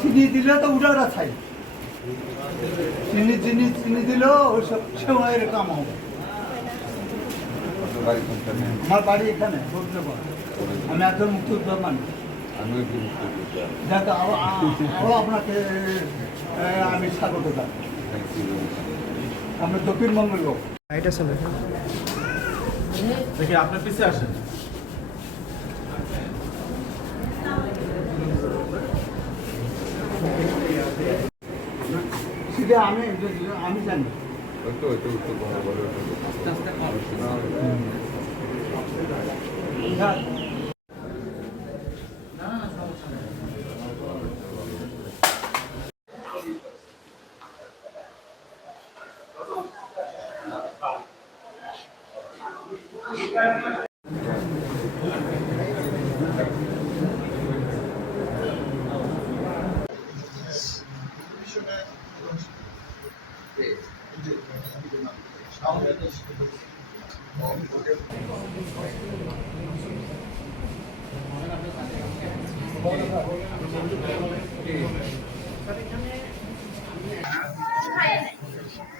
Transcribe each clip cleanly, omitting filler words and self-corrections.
চিনি দিলে তো উড়ার আছে চিনি চিনি চিনি দিলেও ওই সব সময়ের কাম হবে। আমার বাড়ি এখানে আমি একজন মুক্তিযোদ্ধা মানুষ। আরো আপনাকে আমি স্বাগত জানাই। আমরা দক্ষিণবঙ্গের লোক। এটা চলে দেখি আপনার পিছিয়ে আসেন। সেটা আমি জানি। আস্তে আস্তে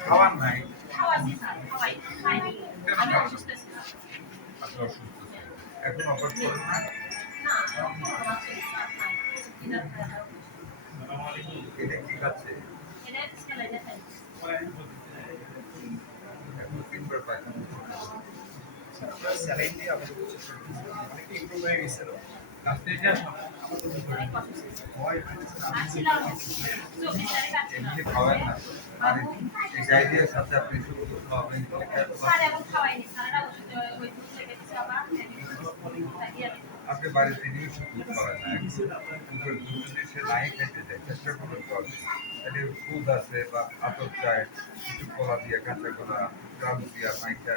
খাওয়ার নাই এখন অফার করেন না এটা কি খাচ্ছে এখন 3 বার পায়খানা স্যালাইন দিয়ে আমাদের অনেক ইমপ্রুভ হয়ে গেছিল লাস্টে এটা এমনি খাওয়ায় না আর এই ডায়রিয়ার সাথে আপনি শুরু খাওয়াবেন আপনি বাড়িতে নিয়ে দুধ খাওয়ায় না দুধের দুধ যদি সে নাই খাইতে চায় চেষ্টা করবেন খাওয়াবে তাহলে দুধ আছে বা আতর চায় কিছু কলা দিয়ে কাঁচা কলা গ্রাম দিয়া মাইকা